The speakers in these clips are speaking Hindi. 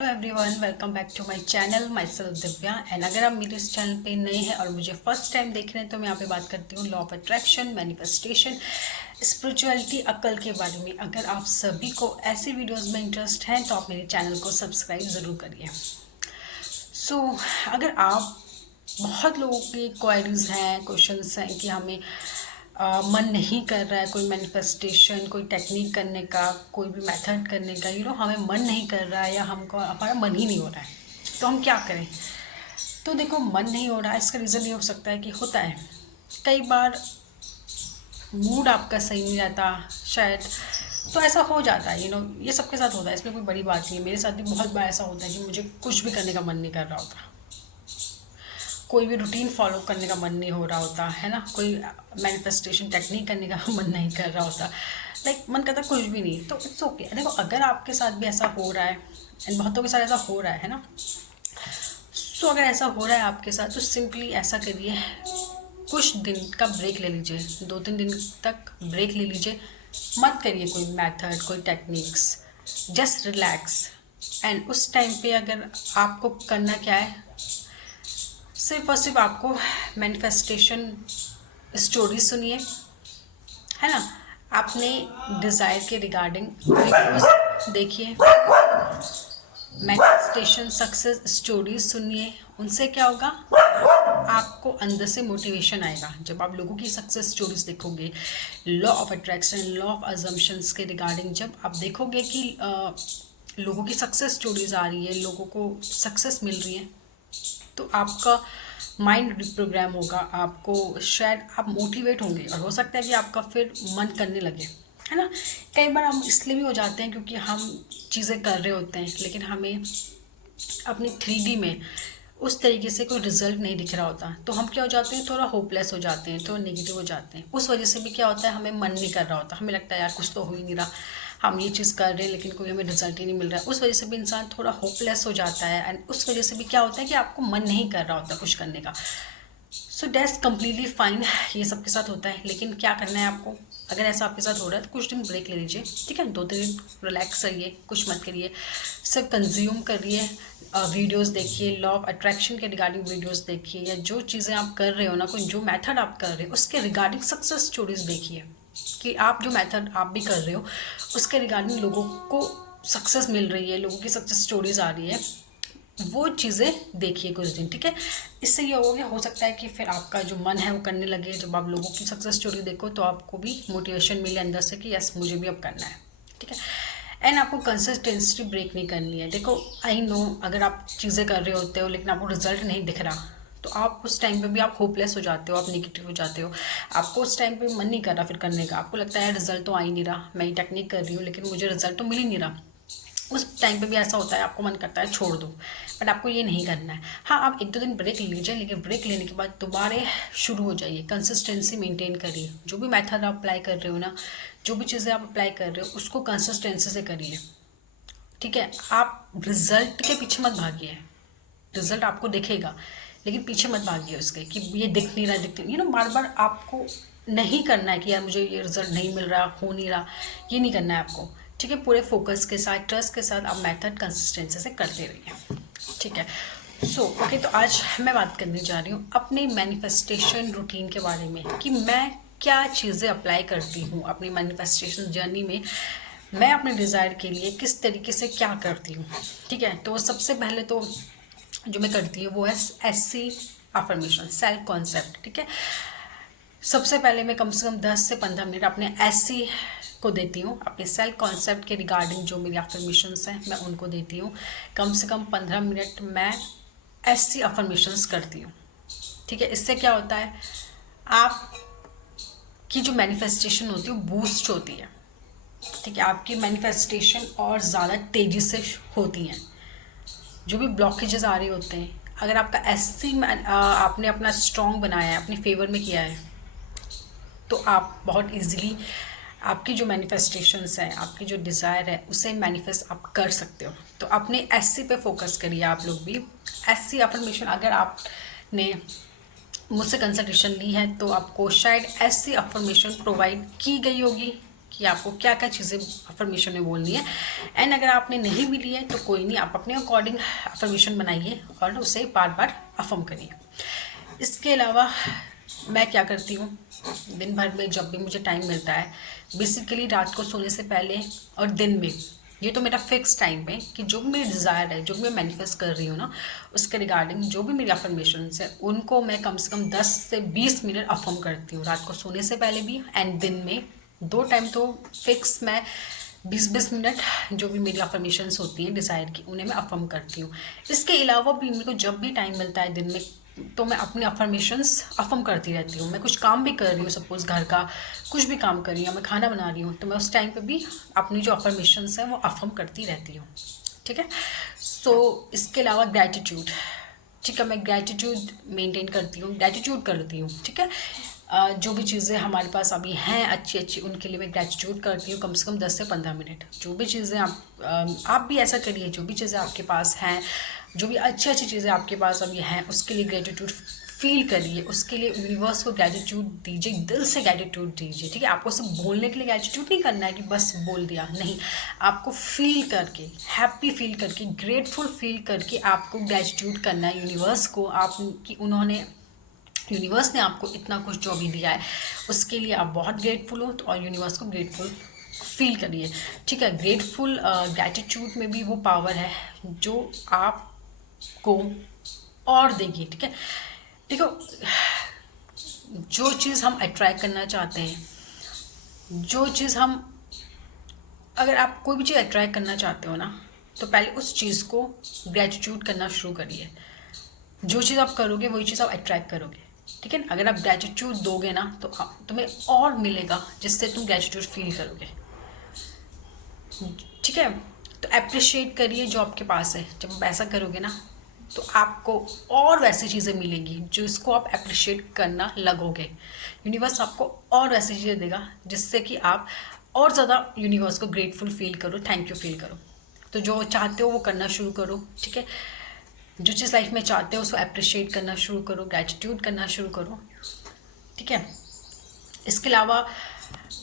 Hello everyone, welcome back to my channel. Myself Divya. And अगर आप मेरे इस चैनल पे नए हैं और मुझे फर्स्ट टाइम देख रहे हैं तो मैं यहाँ पे बात करती हूँ law of attraction, manifestation, spirituality, अक्ल के बारे में। अगर आप सभी को ऐसी वीडियोस में इंटरेस्ट है तो आप मेरे चैनल को सब्सक्राइब ज़रूर करिए। अगर आप बहुत लोगों की क्वायरीज हैं, क्वेश्चंस हैं कि हमें मन नहीं कर रहा है कोई मैनिफेस्टेशन, कोई टेक्निक करने का, कोई भी मेथड करने का, हमें मन नहीं कर रहा है या हमको हमारा मन ही नहीं हो रहा है, तो हम क्या करें। तो देखो, मन नहीं हो रहा है, इसका रीज़न ये हो सकता है कि होता है कई बार मूड आपका सही नहीं रहता शायद, तो ऐसा हो जाता है। ये सबके साथ होता है, इसमें कोई बड़ी बात नहीं है। मेरे साथ भी बहुत बार ऐसा होता है कि मुझे कुछ भी करने का मन नहीं कर रहा होता, कोई भी रूटीन फॉलो करने का मन नहीं हो रहा होता है ना, कोई मैनिफेस्टेशन टेक्निक करने का मन नहीं कर रहा होता, मन करता कुछ भी नहीं। तो इट्स ओके। देखो, अगर आपके साथ भी ऐसा हो रहा है एंड बहुतों के साथ ऐसा हो रहा है ना, सो अगर ऐसा हो रहा है आपके साथ तो सिंपली ऐसा करिए, कुछ दिन का ब्रेक ले लीजिए, 2-3 दिन तक ब्रेक ले लीजिए। मत करिए कोई मेथड, कोई टेक्निक्स, जस्ट रिलैक्स। एंड उस टाइम पे अगर आपको करना क्या है, सिर्फ और सिर्फ आपको मैनिफेस्टेशन स्टोरी सुनिए, है ना। आपने डिज़ायर के रिगार्डिंग वीडियोस देखिए, मैनिफेस्टेशन सक्सेस स्टोरीज सुनिए। उनसे क्या होगा, आपको अंदर से मोटिवेशन आएगा। जब आप लोगों की सक्सेस स्टोरीज देखोगे, law of attraction, law of assumptions के रिगार्डिंग जब आप देखोगे कि लोगों की सक्सेस स्टोरीज आ रही है, लोगों को सक्सेस मिल रही है, तो आपका माइंड रिप्रोग्राम होगा, आपको शायद आप मोटिवेट होंगे और हो सकता है कि आपका फिर मन करने लगे, है ना। कई बार हम इसलिए भी हो जाते हैं क्योंकि हम चीज़ें कर रहे होते हैं लेकिन हमें अपनी 3D में उस तरीके से कोई रिजल्ट नहीं दिख रहा होता, तो हम क्या हो जाते हैं, थोड़ा होपलेस हो जाते हैं, थोड़ा नेगेटिव हो जाते हैं। उस वजह से भी क्या होता है, हमें मन नहीं कर रहा होता, हमें लगता है यार कुछ तो हो ही नहीं रहा, हम ये चीज़ कर रहे हैं लेकिन कोई हमें रिजल्ट ही नहीं मिल रहा है। उस वजह से भी इंसान थोड़ा होपलेस हो जाता है एंड उस वजह से भी क्या होता है कि आपको मन नहीं कर रहा होता कुछ करने का। सो दैट्स कम्प्लीटली फाइन, ये सबके साथ होता है। लेकिन क्या करना है आपको, अगर ऐसा आपके साथ हो रहा है तो कुछ दिन ब्रेक ले लीजिए, ठीक है। 2-3 दिन रिलैक्स करिए, कुछ मत करिए, सिर्फ कंज्यूम करिए, वीडियोस देखिए, लॉ ऑफ अट्रैक्शन के रिगार्डिंग वीडियोस देखिए, या जो चीज़ें आप कर रहे हो ना, कोई जो मेथड आप कर रहे हो उसके रिगार्डिंग सक्सेस स्टोरीज देखिए, कि आप जो मेथड आप भी कर रहे हो उसके रिगार्डिंग लोगों को सक्सेस मिल रही है, लोगों की सक्सेस स्टोरीज आ रही है, वो चीज़ें देखिए कुछ दिन, ठीक है। इससे ये होगा, हो सकता है कि फिर आपका जो मन है वो करने लगे। जब आप लोगों की सक्सेस स्टोरी देखो तो आपको भी मोटिवेशन मिले अंदर से कि यस मुझे भी अब करना है, ठीक है। एंड आपको कंसिस्टेंसी ब्रेक नहीं करनी है। देखो, आई नो अगर आप चीज़ें कर रहे होते हो लेकिन आपको रिजल्ट नहीं दिख रहा, तो आप उस टाइम पे भी आप होपलेस हो जाते हो, आप नेगेटिव हो जाते हो, आपको उस टाइम पे मन नहीं कर रहा फिर करने का, आपको लगता है रिजल्ट तो आ ही नहीं रहा, मैं ये टेक्निक कर रही हूँ लेकिन मुझे रिजल्ट तो मिल ही नहीं रहा। उस टाइम पे भी ऐसा होता है, आपको मन करता है छोड़ दो, बट आपको ये नहीं करना है। हाँ, आप 1-2 दिन ब्रेक ले लीजिए, लेकिन ब्रेक लेने के बाद दोबारा शुरू हो जाइए, कंसिस्टेंसी मेंटेन करिए। जो भी मेथड आप अप्लाई कर रहे हो ना, जो भी चीज़ें आप अप्लाई कर रहे हो उसको कंसिस्टेंसी से करिए, ठीक है। आप रिजल्ट के पीछे मत भागिए, रिजल्ट आपको दिखेगा लेकिन पीछे मत भागिए उसके कि ये दिख नहीं रहा, दिख नहीं, बार बार आपको नहीं करना है कि यार मुझे ये रिजल्ट नहीं मिल रहा, हो नहीं रहा, ये नहीं करना है आपको, ठीक है। पूरे फोकस के साथ, ट्रस्ट के साथ आप मेथड कंसिस्टेंसी से करते रहिए, ठीक है। ओके, तो आज मैं बात करने जा रही हूँ अपनी मैनिफेस्टेशन रूटीन के बारे में, कि मैं क्या चीज़ें अप्लाई करती हूँ अपनी मैनिफेस्टेशन जर्नी में, मैं अपने डिज़ायर के लिए किस तरीके से क्या करती हूँ, ठीक है। तो सबसे पहले तो जो मैं करती हूँ वो है SC अफर्मेशन, सेल्फ कॉन्सेप्ट, ठीक है। सबसे पहले मैं कम से कम 10 से 15 मिनट अपने SC को देती हूँ, अपने सेल्फ कॉन्सेप्ट के रिगार्डिंग जो मेरी अफर्मेशंस हैं मैं उनको देती हूँ। कम से कम 15 मिनट मैं SC अफर्मेशंस करती हूँ, ठीक है। इससे क्या होता है, आप की जो मैनिफेस्टेशन होती है वो बूस्ट होती है, ठीक है। आपकी मैनिफेस्टेशन और ज़्यादा तेज़ी से होती हैं। जो भी ब्लॉकेजेस आ रहे होते हैं, अगर आपका SC आपने अपना स्ट्रॉन्ग बनाया है, अपने फेवर में किया है, तो आप बहुत इजीली आपकी जो मैनिफेस्टेशंस हैं, आपकी जो डिज़ायर है उसे मैनिफेस्ट आप कर सकते हो। तो अपने SC पे फोकस करिए आप लोग भी। SC अफर्मेशन अगर आपने मुझसे कंसल्टेशन ली है तो आपको शायद SC अफर्मेशन प्रोवाइड की गई होगी, कि आपको क्या क्या चीज़ें अफर्मेशन में बोलनी है। एंड अगर आपने नहीं भी ली है तो कोई नहीं, आप अपने अकॉर्डिंग अफर्मेशन बनाइए और उसे बार बार अफर्म करिए। इसके अलावा मैं क्या करती हूँ, दिन भर में जब भी मुझे टाइम मिलता है, बेसिकली रात को सोने से पहले और दिन में, ये तो मेरा फिक्स टाइम है कि जो भी मेरी डिज़ायर है, जो भी मैं मैनिफेस्ट कर रही हूँ ना, उसके रिगार्डिंग जो भी मेरी अफर्मेशंस है उनको मैं कम से कम 10 से 20 मिनट अफर्म करती हूँ, रात को सोने से पहले भी एंड दिन में। 2 टाइम तो फिक्स मैं 20-20 मिनट जो भी मेरी अफर्मेशंस होती हैं डिज़ायर की, उन्हें मैं अफर्म करती हूँ। इसके अलावा भी मेरे को जब भी टाइम मिलता है दिन में, तो मैं अपनी अफर्मेशंस अफर्म करती रहती हूँ। मैं कुछ काम भी कर रही हूँ, सपोज़ घर का कुछ भी काम कर रही हूँ, मैं खाना बना रही हूँ, तो मैं उस टाइम पे भी अपनी जो अफर्मेशंस हैं वो अफर्म करती रहती हूँ। ठीक है। सो इसके अलावा ग्रैटिट्यूड, ठीक है, मैं ग्रैटिट्यूड मेंटेन करती हूँ, ग्रैटिट्यूड करती हूँ। ठीक है। जो भी चीज़ें हमारे पास अभी हैं अच्छी अच्छी, उनके लिए मैं ग्रैटिट्यूड करती हूँ कम से कम 10 से 15 मिनट। जो भी चीज़ें आप भी ऐसा करिए, जो भी चीज़ें आपके पास हैं, जो भी अच्छी अच्छी चीज़ें आपके पास अभी हैं, उसके लिए ग्रैटिट्यूड फील करिए, उसके लिए यूनिवर्स को ग्रैटिट्यूड दीजिए, दिल से ग्रैटिट्यूड दीजिए। ठीक है। आपको सिर्फ बोलने के लिए ग्रैटिट्यूड नहीं करना है कि बस बोल दिया, नहीं, आपको फील करके, हैप्पी फील करके, ग्रेटफुल फील करके आपको ग्रैटिट्यूड करना है यूनिवर्स को। आप कि उन्होंने, यूनिवर्स ने आपको इतना कुछ जो भी दिया है उसके लिए आप बहुत ग्रेटफुल हो, तो और यूनिवर्स को ग्रेटफुल फील करिए। ठीक है। ग्रेटफुल ग्रैटिट्यूड में भी वो पावर है जो आपको और देगी। ठीक है। देखो, जो चीज़ हम अट्रैक्ट करना चाहते हैं, जो चीज़ हम, अगर आप कोई भी चीज़ अट्रैक्ट करना चाहते हो ना, तो पहले उस चीज़ को ग्रैटिट्यूड करना शुरू करिए। जो चीज़ आप करोगे वही चीज़ आप अट्रैक्ट करोगे। ठीक है ना। अगर आप ग्रैटिट्यूड दोगे ना तो तुम्हें और मिलेगा जिससे तुम ग्रैटिट्यूड फील करोगे। ठीक है। तो अप्रिशिएट करिए जो आपके पास है। जब आप ऐसा करोगे ना तो आपको और वैसी चीज़ें मिलेंगी जिसको आप अप्रिशिएट करना लगोगे। यूनिवर्स आपको और वैसी चीज़ें देगा जिससे कि आप और ज़्यादा यूनिवर्स को ग्रेटफुल फील करो, थैंक यू फील करो। तो जो चाहते हो वो करना शुरू करो। ठीक है। जो चीज़ लाइफ में चाहते हो उसको अप्रिशिएट करना शुरू करो, ग्रैटिट्यूड करना शुरू करो। ठीक है। इसके अलावा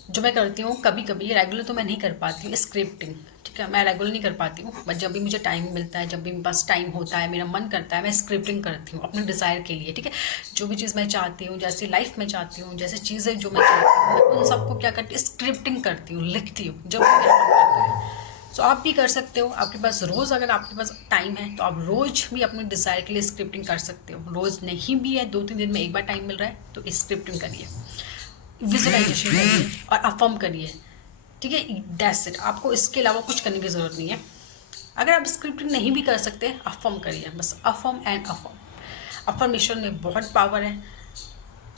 जो मैं करती हूँ, कभी कभी रेगुलर तो मैं नहीं कर पाती हूँ, स्क्रिप्टिंग। ठीक है। मैं रेगुलर नहीं कर पाती हूँ, बट जब भी मुझे टाइम मिलता है, जब भी मेरे पास टाइम होता है, मेरा मन करता है, मैं स्क्रिप्टिंग करती हूँ अपने डिज़ायर के लिए। ठीक है। जो भी चीज़ मैं चाहती हूँ, जैसी लाइफ में चाहती हूँ, जैसे चीज़ें जो मैं चाहती हूँ, मैं उन सबको क्या करती हूँ, स्क्रिप्टिंग करती हूँ, लिखती हूँ जब भी मेरा मन करता है। सो आप भी कर सकते हो। आपके पास रोज़, अगर आपके पास टाइम है तो आप रोज़ भी अपने डिज़ायर के लिए स्क्रिप्टिंग कर सकते हो। रोज़ नहीं भी है, 2-3 दिन में एक बार टाइम मिल रहा है तो स्क्रिप्टिंग करिए, विजुअलाइजेशन करिए और अफर्म करिए। ठीक है। That's it. आपको इसके अलावा कुछ करने की ज़रूरत नहीं है। अगर आप स्क्रिप्टिंग नहीं भी कर सकते, अफर्म करिए, बस अफर्म एंड अफर्म। अफर्मेशन में बहुत पावर है,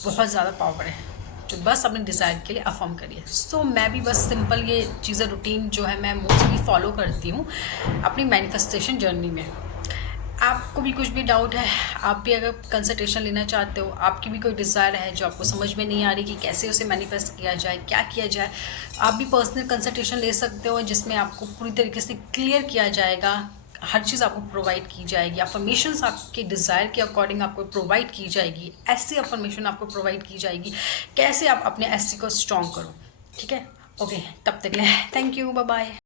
बहुत ज़्यादा पावर है, जो बस अपने डिज़ायर के लिए अफर्म करिए। सो मैं भी बस सिंपल ये चीज़ें, रूटीन जो है मैं मोस्टली फॉलो करती हूँ अपनी मैनिफेस्टेशन जर्नी में। आपको भी कुछ भी डाउट है, आप भी अगर कंसल्टेशन लेना चाहते हो, आपकी भी कोई डिज़ायर है जो आपको समझ में नहीं आ रही कि कैसे उसे मैनिफेस्ट किया जाए, क्या किया जाए, आप भी पर्सनल कंसल्टेशन ले सकते हो, जिसमें आपको पूरी तरीके से क्लियर किया जाएगा, हर चीज़ आपको प्रोवाइड की जाएगी, अफर्मेशंस आपके डिज़ायर के अकॉर्डिंग आपको प्रोवाइड की जाएगी, ऐसी अफर्मेशन आपको प्रोवाइड की जाएगी कैसे आप अपने एससी को स्ट्रॉन्ग करो। ठीक है। ओके, तब तक ले थैंक यू, बाय बाय।